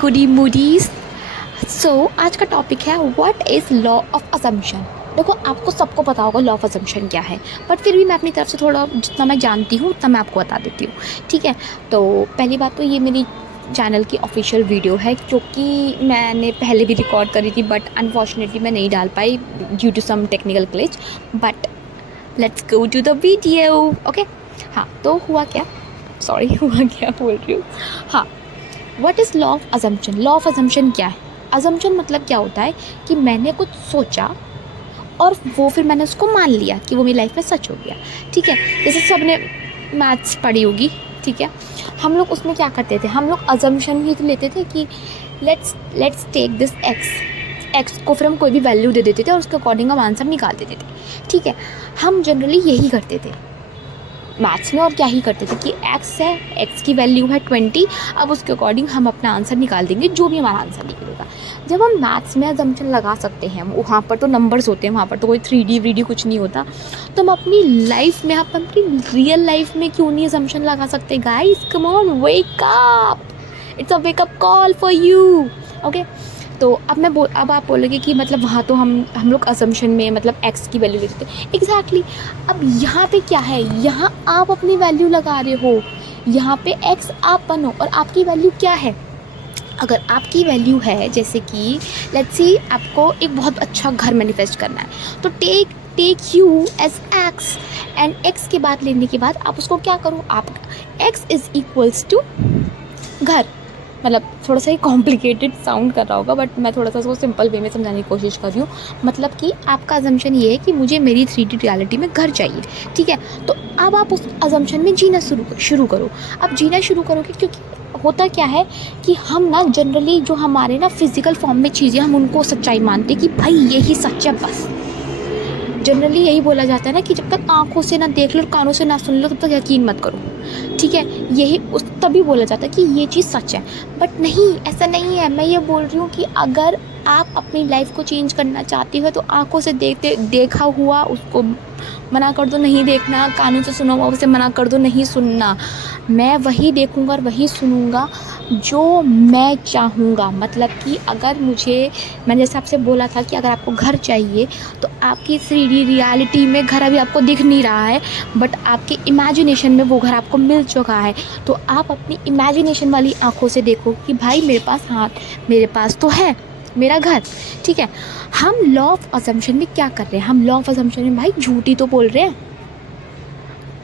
गुडी Moody's. सो आज का topic है what is law of assumption. देखो, आपको सबको पता होगा लॉ ऑफ असम्पशन क्या है, बट फिर भी मैं अपनी तरफ से थोड़ा जितना मैं जानती हूँ उतना मैं आपको बता देती हूँ। ठीक है, तो पहली बात तो ये मेरी चैनल की ऑफिशियल वीडियो है, क्योंकि मैंने पहले भी रिकॉर्ड करी थी बट अनफॉर्चुनेटली मैं नहीं डाल पाई due to some technical glitch. But let's go to the video. Okay, हाँ, तो हुआ क्या, सॉरी हुआ क्या बोल रही हूँ। हाँ, what is law of assumption. Law of assumption क्या है? असम्पशन मतलब क्या होता है कि मैंने कुछ सोचा और वो फिर मैंने उसको मान लिया कि वो मेरी लाइफ में सच हो गया। ठीक है, जैसे सबने मैथ्स पढ़ी होगी। ठीक है, हम लोग उसमें क्या करते थे, हम लोग असम्पशन भी तो लेते थे कि लेट्स टेक दिस एक्स को फिर हम कोई भी वैल्यू दे देते थे और उसके अकॉर्डिंग हम आंसर निकाल देते थे। ठीक है, हम जनरली यही करते थे मैथ्स में, और क्या ही करते थे कि एक्स है, एक्स की वैल्यू है 20, अब उसके अकॉर्डिंग हम अपना आंसर निकाल देंगे, जो भी हमारा आंसर निकलेगा। जब हम मैथ्स में असम्पशन लगा सकते हैं, वहाँ पर तो नंबर्स होते हैं, वहाँ पर तो कोई 3D व्रीडी कुछ नहीं होता, तो हम अपनी लाइफ में, हम अपनी रियल लाइफ में क्यों नहीं असम्पशन लगा सकते? Guys come on, wake up, it's a wake up call for you. Okay, तो अब आप बोलोगे कि मतलब वहाँ तो हम लोग असम्पशन में मतलब एक्स की वैल्यू लेते थे। एग्जैक्टली। अब यहाँ पे क्या है, यहाँ आप अपनी वैल्यू लगा रहे हो, यहाँ पे एक्स आप बनो और आपकी वैल्यू क्या है। अगर आपकी वैल्यू है, जैसे कि लेट्स सी आपको एक बहुत अच्छा घर मैनिफेस्ट करना है, तो take you as X, and X के बाद लेने के बाद आप उसको क्या करो, आप एक्स इज़ इक्वल्स टू घर। मतलब थोड़ा सा ही कॉम्प्लिकेटेड साउंड कर रहा होगा, बट मैं थोड़ा सा उसको सिंपल वे में समझाने की कोशिश कर रही हूँ। मतलब कि आपका अजम्पशन ये है कि मुझे मेरी 3D रियलिटी में घर चाहिए। ठीक है, तो अब आप उस अजम्पशन में जीना शुरू करो। अब जीना शुरू करोगे, क्योंकि होता क्या है कि हम ना जनरली जो हमारे ना फिज़िकल फॉर्म में चीज़ें, हम उनको सच्चाई मानते कि भाई यही सच है बस। जनरली यही बोला जाता है ना कि जब तक आँखों से ना देख लो और कानों से ना सुन लो तब तक यकीन मत करो। ठीक है, यही तभी बोला जाता है कि ये चीज़ सच है, बट नहीं, ऐसा नहीं है। मैं ये बोल रही हूँ कि अगर आप अपनी लाइफ को चेंज करना चाहती हो तो आँखों से देखा हुआ उसको मना कर दो, नहीं देखना। कानों से सुना हुआ उसे मना कर दो, नहीं सुनना। मैं वही देखूँगा और वही सुनूँगा जो मैं चाहूँगा। मतलब कि अगर मैंने जैसे आपसे बोला था कि अगर आपको घर चाहिए तो आपकी 3D रियलिटी में घर अभी आपको दिख नहीं रहा है, बट आपके इमेजिनेशन में वो घर आपको मिल चुका है। तो आप अपनी इमेजिनेशन वाली आँखों से देखो कि भाई मेरे पास तो है मेरा घर। ठीक है, हम लॉ ऑफ असम्पशन में क्या कर रहे हैं, हम लॉ ऑफ असम्पशन में भाई झूठी तो बोल रहे हैं।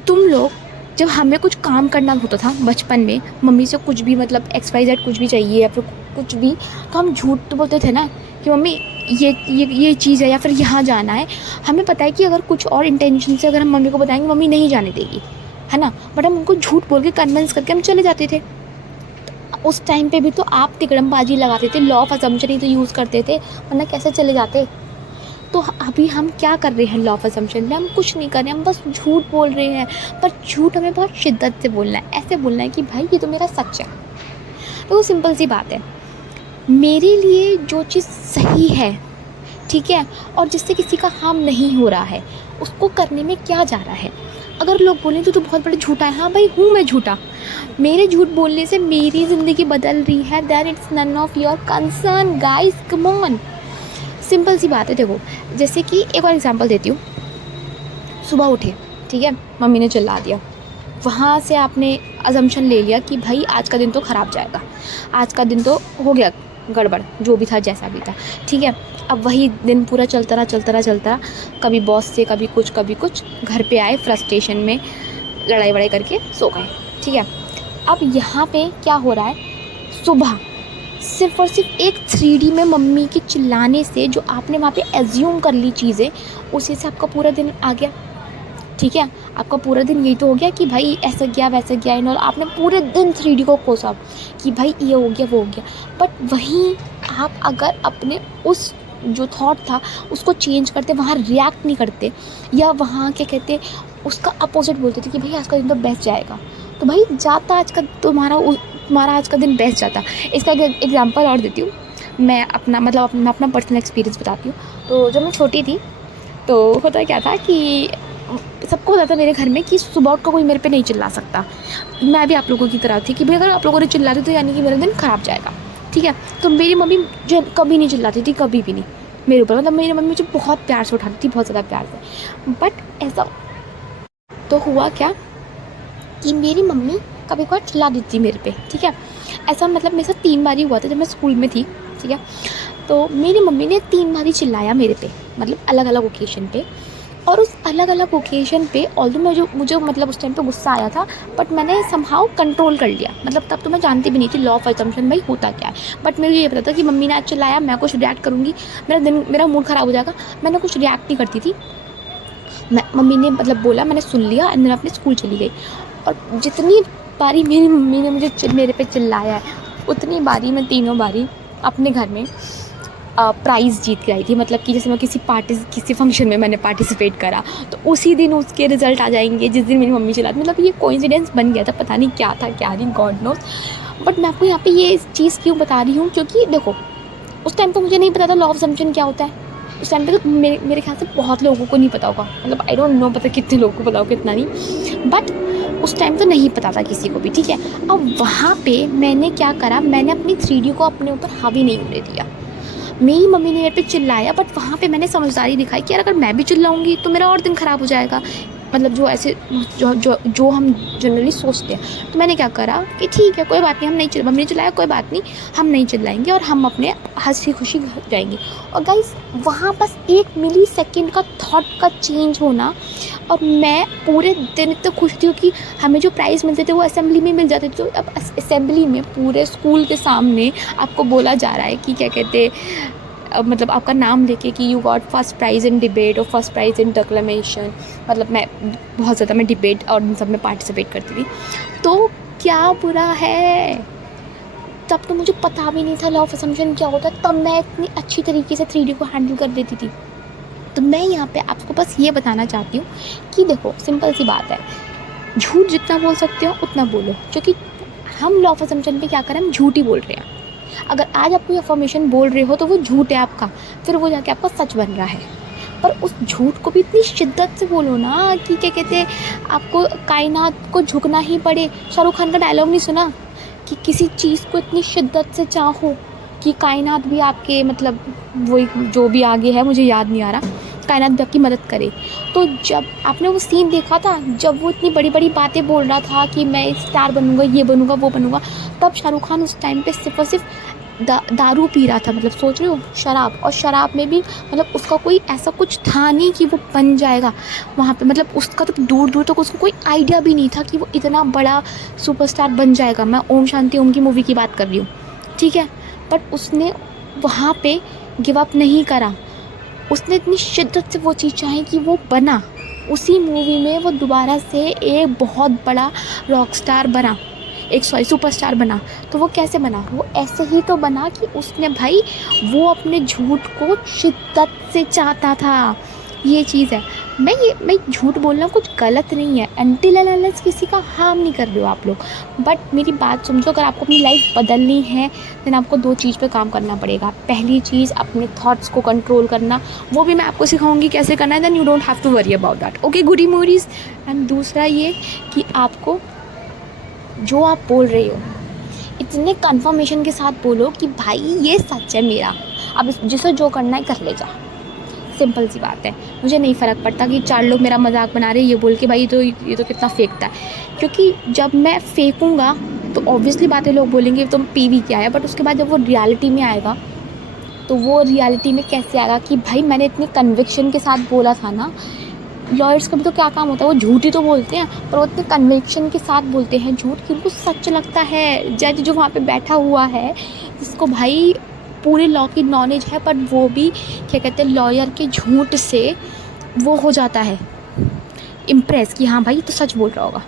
तुम लोग, जब हमें कुछ काम करना होता था बचपन में, मम्मी से कुछ भी मतलब XYZ कुछ भी चाहिए या फिर कुछ भी, तो हम झूठ तो बोलते थे ना कि मम्मी ये चीज़ है या फिर यहाँ जाना है। हमें पता है कि अगर कुछ और इंटेंशन से अगर हम मम्मी को बताएंगे, मम्मी नहीं जाने देगी, है ना, बट हम उनको झूठ बोल के कन्विंस करके हम चले जाते थे। उस टाइम पे भी तो आप तिकड़मबाजी लगाते थे, लॉ ऑफ असम्पशन ही तो यूज़ करते थे, वरना कैसे चले जाते। तो अभी हम क्या कर रहे हैं लॉ ऑफ असम्पशन में, हम कुछ नहीं कर रहे हैं, हम बस झूठ बोल रहे हैं। पर झूठ हमें बहुत शिद्दत से बोलना है, ऐसे बोलना है कि भाई ये तो मेरा सच है। तो वो सिंपल सी बात है, मेरे लिए जो चीज़ सही है, ठीक है, और जिससे किसी का हार्म नहीं हो रहा है, उसको करने में क्या जा रहा है। अगर लोग बोलें तो बहुत बड़ा झूठा है, हाँ भाई हूँ मैं झूठा, मेरे झूठ बोलने से मेरी ज़िंदगी बदल रही है, then it's none of your concern guys, come on. Simple सी बात है। देखो, जैसे कि एक और एग्जांपल देती हूँ। सुबह उठे, ठीक है, मम्मी ने चिल्ला दिया, वहाँ से आपने अजम्पशन ले लिया कि भाई आज का दिन तो ख़राब जाएगा, आज का दिन तो हो गया गड़बड़, जो भी था जैसा भी था। ठीक है, अब वही दिन पूरा चलता रहा, कभी बॉस से कभी कुछ, घर पे आए फ्रस्ट्रेशन में लड़ाई वड़ाई करके सो गए। ठीक है, अब यहाँ पे क्या हो रहा है, सुबह सिर्फ़ और सिर्फ एक 3D में मम्मी के चिल्लाने से जो आपने वहाँ पे एज्यूम कर ली चीज़ें, उसी से आपका पूरा दिन आ गया। ठीक है, आपका पूरा दिन यही तो हो गया कि भाई ऐसा गया वैसा गया इन, और आपने पूरे दिन 3D को कोसा कि भाई ये हो गया वो हो गया। बट वहीं आप अगर अपने उस जो थॉट था उसको चेंज करते, वहाँ रिएक्ट नहीं करते, या वहाँ क्या कहते उसका अपोजिट बोलते थे कि भाई आज का दिन तो बेस्ट जाएगा, तो भाई जाता आज का तुम्हारा आज का दिन बेस्ट जाता। इसका एग्जांपल और देती हूँ मैं, अपना पर्सनल एक्सपीरियंस बताती हूँ। तो जब मैं छोटी थी तो होता क्या था कि सबको पता था मेरे घर में कि सुबह उठ कर कोई मेरे पे नहीं चिल्ला सकता। मैं भी आप लोगों की तरह थी कि भाई अगर आप लोगों ने चिल्ला दी तो यानी कि मेरा दिन ख़राब जाएगा। ठीक है। तो मेरी मम्मी जो कभी नहीं चिल्लाती थी, कभी भी नहीं मेरे ऊपर, मतलब मेरी मम्मी मुझे बहुत प्यार से उठाती थी, बहुत ज़्यादा प्यार से। बट ऐसा तो हुआ क्या कि मेरी मम्मी कभी कभार चिल्ला देती थी मेरे पे, ठीक है। ऐसा मतलब मेरे साथ 3 बार ही हुआ था जब मैं स्कूल में थी, ठीक है। तो मेरी मम्मी ने 3 बार ही चिल्लाया मेरे पे, मतलब अलग अलग ओकेजन पे। और उस अलग अलग ओकेजन पे ऑल्दो मुझे मतलब उस टाइम पे गुस्सा आया था, बट मैंने समहाउ कंट्रोल कर लिया। मतलब तब तो मैं जानती भी नहीं थी लॉ ऑफ असम्पशन भाई होता क्या है, बट मुझे ये पता था कि मम्मी ने आज चिल्लाया, मैं कुछ रिएक्ट करूँगी, मेरा मूड ख़राब हो जाएगा। मैंने कुछ रिएक्ट नहीं करती थी। मम्मी ने मतलब बोला, मैंने सुन लिया एंड मैं अपने स्कूल चली गई। और जितनी बारी मेरी मम्मी ने मेरे पे चिल्लाया है, उतनी बारी मैं तीनों बारी अपने घर में प्राइज़ जीत के आई थी। मतलब कि जैसे मैं किसी फंक्शन में मैंने पार्टिसिपेट करा, तो उसी दिन उसके रिज़ल्ट आ जाएंगे जिस दिन मेरी मम्मी चिल्लाती। मतलब ये कोइंसिडेंस बन गया था, पता नहीं क्या था क्या नहीं, गॉड नोस। बट मैं आपको यहाँ पे ये चीज़ क्यों बता रही हूँ, क्योंकि देखो उस टाइम तो मुझे नहीं पता था लॉ ऑफ असम्पशन क्या होता है। उस टाइम पे तो मेरे ख्याल से बहुत लोगों को नहीं पता होगा, मतलब आई डोंट नो पता कितने लोगों को पता होगा, कितना नहीं, बट उस टाइम तो नहीं पता था किसी को भी, ठीक है। अब वहाँ पे मैंने क्या करा, मैंने अपनी 3D को अपने ऊपर हावी नहीं होने दिया। मेरी मम्मी ने मेरे पे चिल्लाया, बट वहाँ पे मैंने समझदारी दिखाई कि यार अगर मैं भी चिल्लाऊंगी तो मेरा और दिन ख़राब हो जाएगा। मतलब जो ऐसे जो हम जनरली सोचते हैं। तो मैंने क्या करा कि ठीक है कोई बात नहीं, हम नहीं मम्मी ने चिल्लाया, कोई बात नहीं, हम नहीं चिल्लाएंगे और हम अपने हंसी खुशी घर जाएंगे। और गाइस वहाँ बस 1 मिली सेकेंड का थॉट का चेंज होना, और मैं पूरे दिन इतने खुश थी कि हमें जो प्राइज़ मिलते थे वो असेंबली में मिल जाते थे। तो अब असेंबली में पूरे स्कूल के सामने आपको बोला जा रहा है कि क्या कहते, मतलब आपका नाम लेके कि you got first prize in debate और फर्स्ट प्राइज़ इन डिक्लेमेशन। मतलब मैं बहुत ज़्यादा मैं डिबेट और इन सब में पार्टिसिपेट करती थी, तो क्या बुरा है। तब तो मुझे पता भी नहीं था लॉ ऑफ असम्पशन क्या होता है, तब मैं इतनी अच्छी तरीके से 3D को हैंडल कर देती थी। तो मैं यहाँ पे आपको बस ये बताना चाहती हूँ कि देखो सिंपल सी बात है, झूठ जितना बोल सकते हो उतना बोलो, क्योंकि हम लॉ ऑफ असम्पशन पे क्या करें, हम झूठ ही बोल रहे हैं। अगर आज आप कोई अफर्मेशन बोल रहे हो तो वो झूठ है आपका, फिर वो जाके आपका सच बन रहा है। पर उस झूठ को भी इतनी शिद्दत से बोलो ना कि क्या कहते हैं, आपको कायनात को झुकना ही पड़े। शाहरुख खान का डायलॉग नहीं सुना कि किसी चीज़ को इतनी शिद्दत से चाहो कि कायनात भी आपके, मतलब वही जो भी आगे है मुझे याद नहीं आ रहा, कायनात भी आपकी मदद करे। तो जब आपने वो सीन देखा था जब वो इतनी बड़ी बड़ी बातें बोल रहा था कि मैं स्टार बनूंगा, ये बनूंगा, वो बनूंगा, तब शाहरुख खान उस टाइम पे सिर्फ और सिर्फ दारू पी रहा था। मतलब सोच रहे हो, शराब, और शराब में भी मतलब उसका कोई ऐसा कुछ था नहीं कि वो बन जाएगा वहाँ पे। मतलब उसका तो दूर दूर तक उसको कोई आइडिया भी नहीं था कि वो इतना बड़ा सुपरस्टार बन जाएगा। मैं ओम शांति ओम की मूवी की बात कर रही हूँ, ठीक है। बट उसने वहाँ पे गिव अप नहीं करा, उसने इतनी शिद्दत से वो चीज़ चाही कि वो बना। उसी मूवी में वो दोबारा से एक बहुत बड़ा रॉक स्टार बना, सुपरस्टार बना। तो वो कैसे बना, वो ऐसे ही तो बना कि उसने भाई वो अपने झूठ को शिद्दत से चाहता था। ये चीज़ है। मैं झूठ बोलना कुछ गलत नहीं है, अनटिल एंड अनलेस किसी का हार्म नहीं कर रहे हो आप लोग। बट मेरी बात समझो, अगर आपको अपनी लाइफ बदलनी है देन आपको 2 चीज़ पे काम करना पड़ेगा। पहली चीज़ अपने थॉट्स को कंट्रोल करना, वो भी मैं आपको सिखाऊंगी कैसे करना है, then you don't have to worry about that, okay गुडी मूरीज। एंड दूसरा ये कि आपको जो आप बोल रहे हो इतने कन्फर्मेशन के साथ बोलो कि भाई ये सच है मेरा, अब जिसे जो करना है कर ले जा। सिंपल सी बात है। मुझे नहीं फ़र्क पड़ता कि 4 लोग मेरा मजाक बना रहे हैं ये बोल के भाई ये तो कितना फेंकता है, क्योंकि जब मैं फेंकूँगा तो ऑब्वियसली बातें लोग बोलेंगे तुम पीवी क्या है। बट उसके बाद जब वो रियलिटी में आएगा तो वो रियलिटी में कैसे आएगा कि भाई मैंने इतने कन्विक्शन के साथ बोला था ना। लॉयर्स का भी तो क्या काम होता है, वो झूठ ही तो बोलते हैं, पर वो इतने कन्विक्शन के साथ बोलते हैं झूठ कि उनको सच लगता है। जज जो वहाँ पे बैठा हुआ है, जिसको भाई पूरे लॉ की नॉलेज है, पर वो भी क्या कहते हैं लॉयर के झूठ से वो हो जाता है इम्प्रेस कि हाँ भाई तो सच बोल रहा होगा।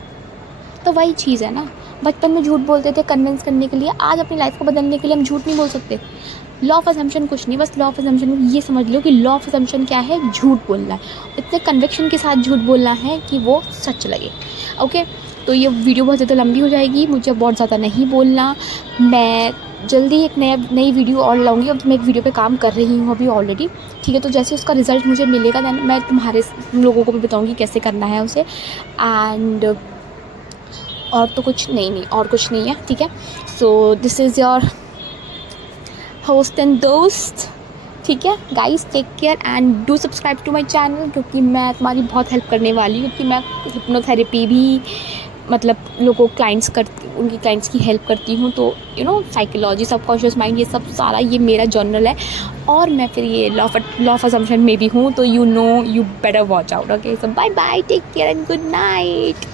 तो वही चीज़ है ना, बचपन में झूठ बोलते थे कन्विंस करने के लिए, आज अपनी लाइफ को बदलने के लिए हम झूठ नहीं बोल सकते। लॉ ऑफ असम्पशन कुछ नहीं, बस लॉ ऑफ असम्पशन ये समझ लो कि लॉ ऑफ असम्पशन क्या है, झूठ बोलना है, इतने कन्विक्शन के साथ झूठ बोलना है कि वो सच लगे। ओके, तो ये वीडियो बहुत ज़्यादा लंबी हो जाएगी, मुझे बहुत ज़्यादा नहीं बोलना। मैं जल्दी एक नई वीडियो और लाऊंगी, अब मैं एक वीडियो पे काम कर रही हूँ अभी ऑलरेडी, ठीक है। तो जैसे उसका रिज़ल्ट मुझे मिलेगा दैन मैं तुम लोगों को भी बताऊँगी कैसे करना है उसे। एंड और तो कुछ नहीं और कुछ नहीं है, ठीक है। So this is your host and दोस्त। ठीक है guys, take care and do subscribe to my channel, क्योंकि मैं तुम्हारी बहुत हेल्प करने वाली हूँ, क्योंकि मैं हिप्नोथेरेपी भी मतलब लोगों क्लाइंट्स करती, उनकी क्लाइंट्स की हेल्प करती हूँ। तो you no psychology, subconscious mind, ये सब सारा ये मेरा जर्नल है। और मैं फिर ये लॉ ऑफ असम्पशन में भी हूँ, तो you know you better watch out. Okay, so bye bye, take care and good night.